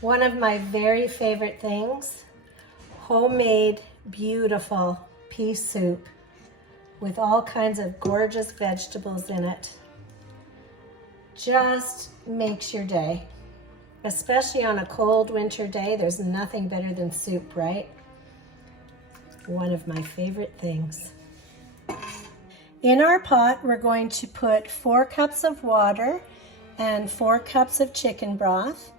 One of my very favorite things, homemade, beautiful pea soup with all kinds of gorgeous vegetables in it. Just makes your day. Especially on a cold winter day, there's nothing better than soup, right? One of my favorite things. In our pot, we're going to put 4 cups of water and 4 cups of chicken broth.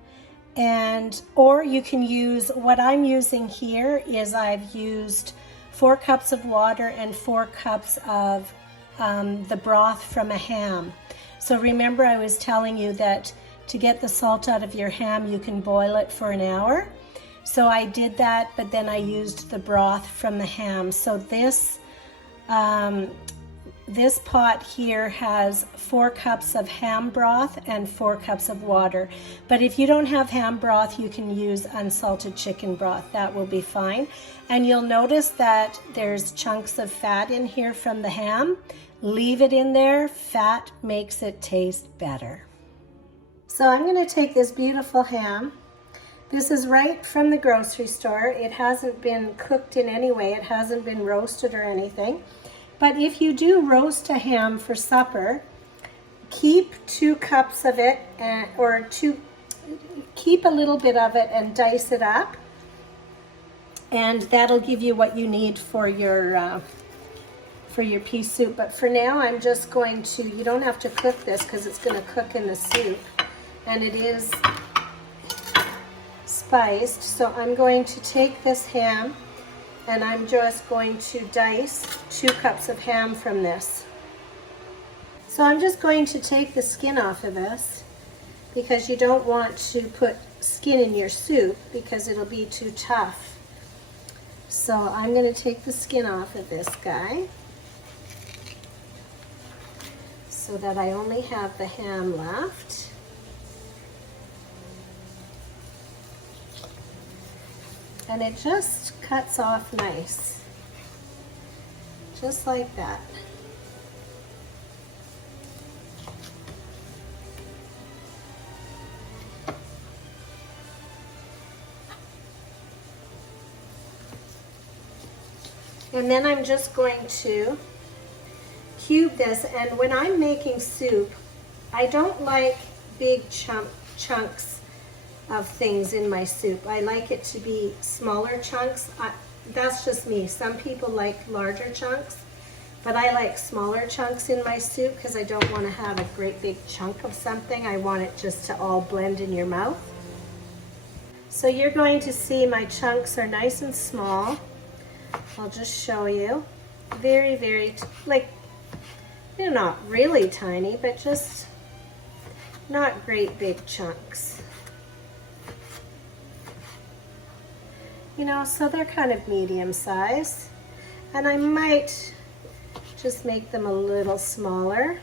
Or you can use, what I'm using here is I've used 4 cups of water and 4 cups of the broth from a ham. So remember I was telling you that to get the salt out of your ham, you can boil it for an hour. So I did that, but then I used the broth from the ham. So this pot here has 4 cups of ham broth and 4 cups of water. But if you don't have ham broth, you can use unsalted chicken broth. That will be fine. And you'll notice that there's chunks of fat in here from the ham. Leave it in there. Fat makes it taste better. So I'm going to take this beautiful ham. This is right from the grocery store. It hasn't been cooked in any way. It hasn't been roasted or anything. But if you do roast a ham for supper, keep 2 cups of it, keep a little bit of it and dice it up. And that'll give you what you need for your pea soup. But for now, I'm just going to, you don't have to cook this because it's going to cook in the soup. And it is spiced. So I'm going to take this ham and I'm just going to dice 2 cups of ham from this. So I'm just going to take the skin off of this because you don't want to put skin in your soup because it'll be too tough. So I'm going to take the skin off of this guy so that I only have the ham left. And it just cuts off nice, just like that. And then I'm just going to cube this, and when I'm making soup, I don't like big chunks of things in my soup. I like it to be smaller chunks. That's just me. Some people like larger chunks, but I like smaller chunks in my soup because I don't want to have a great big chunk of something. I want it just to all blend in your mouth. So you're going to see my chunks are nice and small. I'll just show you. Very, very, like, they're not really tiny, but just not great big chunks. You know, so they're kind of medium size. And I might just make them a little smaller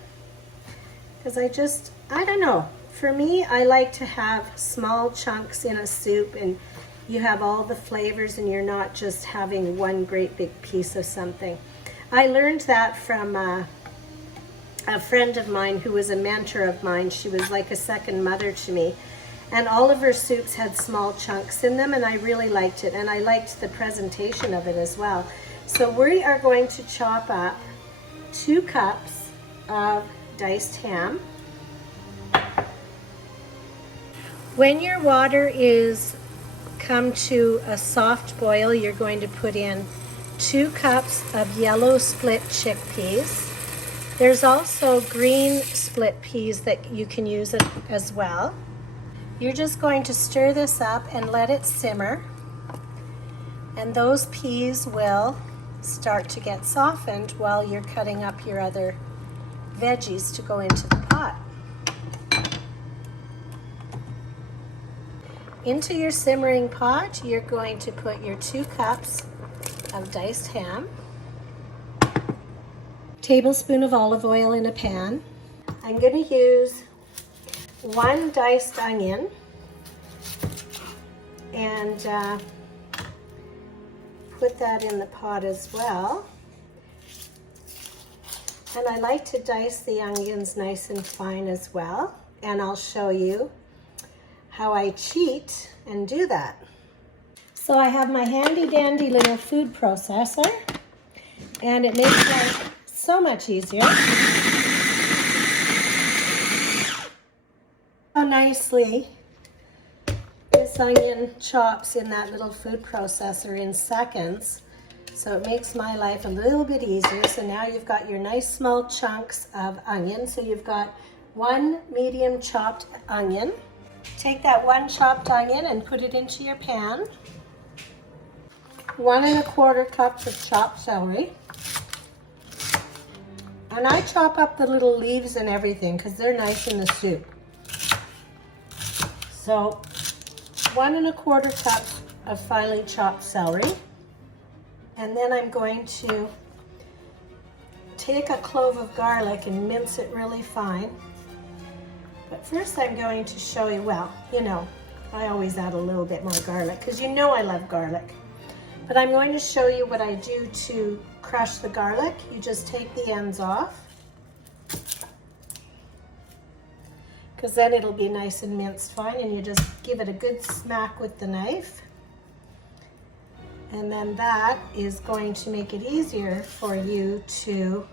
because I don't know. For me, I like to have small chunks in a soup and you have all the flavors and you're not just having one great big piece of something. I learned that from a friend of mine who was a mentor of mine. She was like a second mother to me. And all of her soups had small chunks in them and I really liked it. And I liked the presentation of it as well. So we are going to chop up 2 cups of diced ham. When your water is come to a soft boil, you're going to put in 2 cups of yellow split chickpeas. There's also green split peas that you can use as well. You're just going to stir this up and let it simmer. And those peas will start to get softened while you're cutting up your other veggies to go into the pot. Into your simmering pot, you're going to put your 2 cups of diced ham, tablespoon of olive oil in a pan. I'm going to use 1 diced onion and put that in the pot as well. And I like to dice the onions nice and fine as well, and I'll show you how I cheat and do that. So I have my handy dandy little food processor, and it makes life so much easier. How nicely this onion chops in that little food processor in seconds. So it makes my life a little bit easier. So now you've got your nice small chunks of onion. So you've got 1 medium chopped onion. Take that 1 chopped onion and put it into your pan. 1 1/4 cups of chopped celery. And I chop up the little leaves and everything because they're nice in the soup. So 1 1/4 cups of finely chopped celery. And then I'm going to take a clove of garlic and mince it really fine. But first I'm going to show you, well, you know, I always add a little bit more garlic because you know I love garlic. But I'm going to show you what I do to crush the garlic. You just take the ends off, because then it'll be nice and minced fine, and you just give it a good smack with the knife. And then that is going to make it easier for you to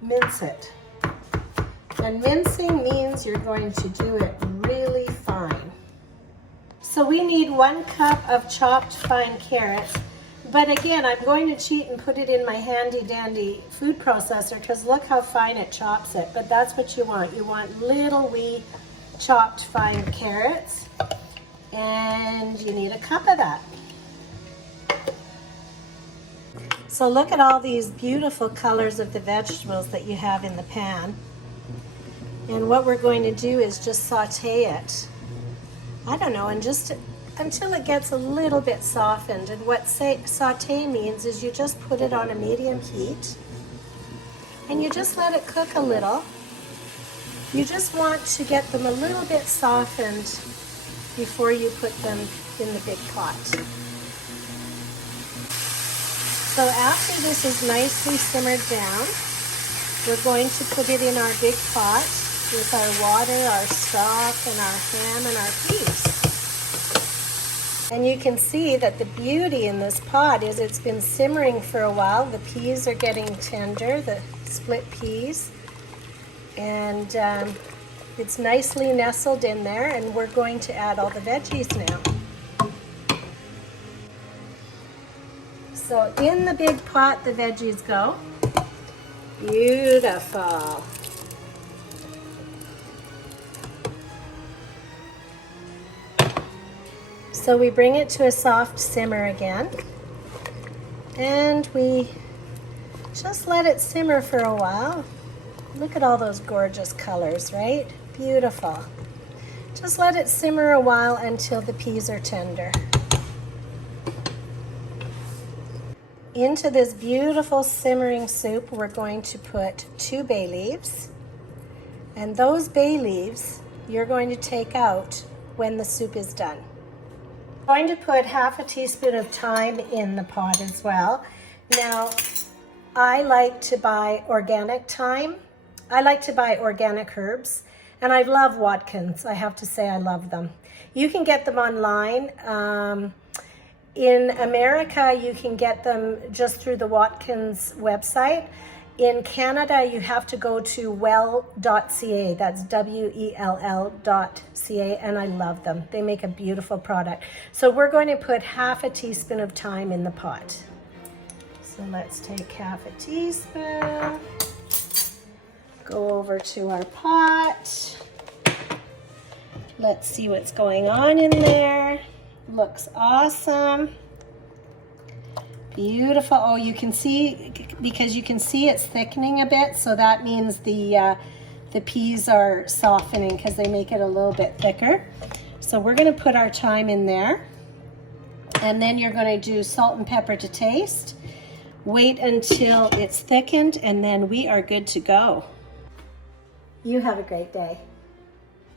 mince it. And mincing means you're going to do it really fine. So we need 1 cup of chopped fine carrots. But again, I'm going to cheat and put it in my handy dandy food processor because look how fine it chops it. But that's what you want. You want little wee chopped fine carrots. And you need a cup of that. So look at all these beautiful colors of the vegetables that you have in the pan. And what we're going to do is just saute it. I don't know, and just until it gets a little bit softened. And what saute means is you just put it on a medium heat and you just let it cook a little. You just want to get them a little bit softened before you put them in the big pot. So after this is nicely simmered down, we're going to put it in our big pot with our water, our stock, and our ham and our peas. And you can see that the beauty in this pot is it's been simmering for a while. The peas are getting tender, the split peas. And it's nicely nestled in there, and we're going to add all the veggies now. So in the big pot the veggies go. Beautiful. So we bring it to a soft simmer again, and we just let it simmer for a while. Look at all those gorgeous colors, right? Beautiful. Just let it simmer a while until the peas are tender. Into this beautiful simmering soup, we're going to put 2 bay leaves, and those bay leaves you're going to take out when the soup is done. I'm going to put 1/2 teaspoon of thyme in the pot as well. Now, I like to buy organic thyme. I like to buy organic herbs, and I love Watkins. I have to say I love them. You can get them online. In America, you can get them just through the Watkins website. In Canada, you have to go to well.ca. That's WELL.ca, and I love them. They make a beautiful product. So we're going to put 1/2 teaspoon of thyme in the pot. So let's take 1/2 teaspoon. Go over to our pot. Let's see what's going on in there. Looks awesome. Beautiful. Oh, you can see, because you can see it's thickening a bit, so that means the peas are softening because they make it a little bit thicker. So we're going to put our thyme in there, and then you're going to do salt and pepper to taste. Wait until it's thickened, and then we are good to go. You have a great day.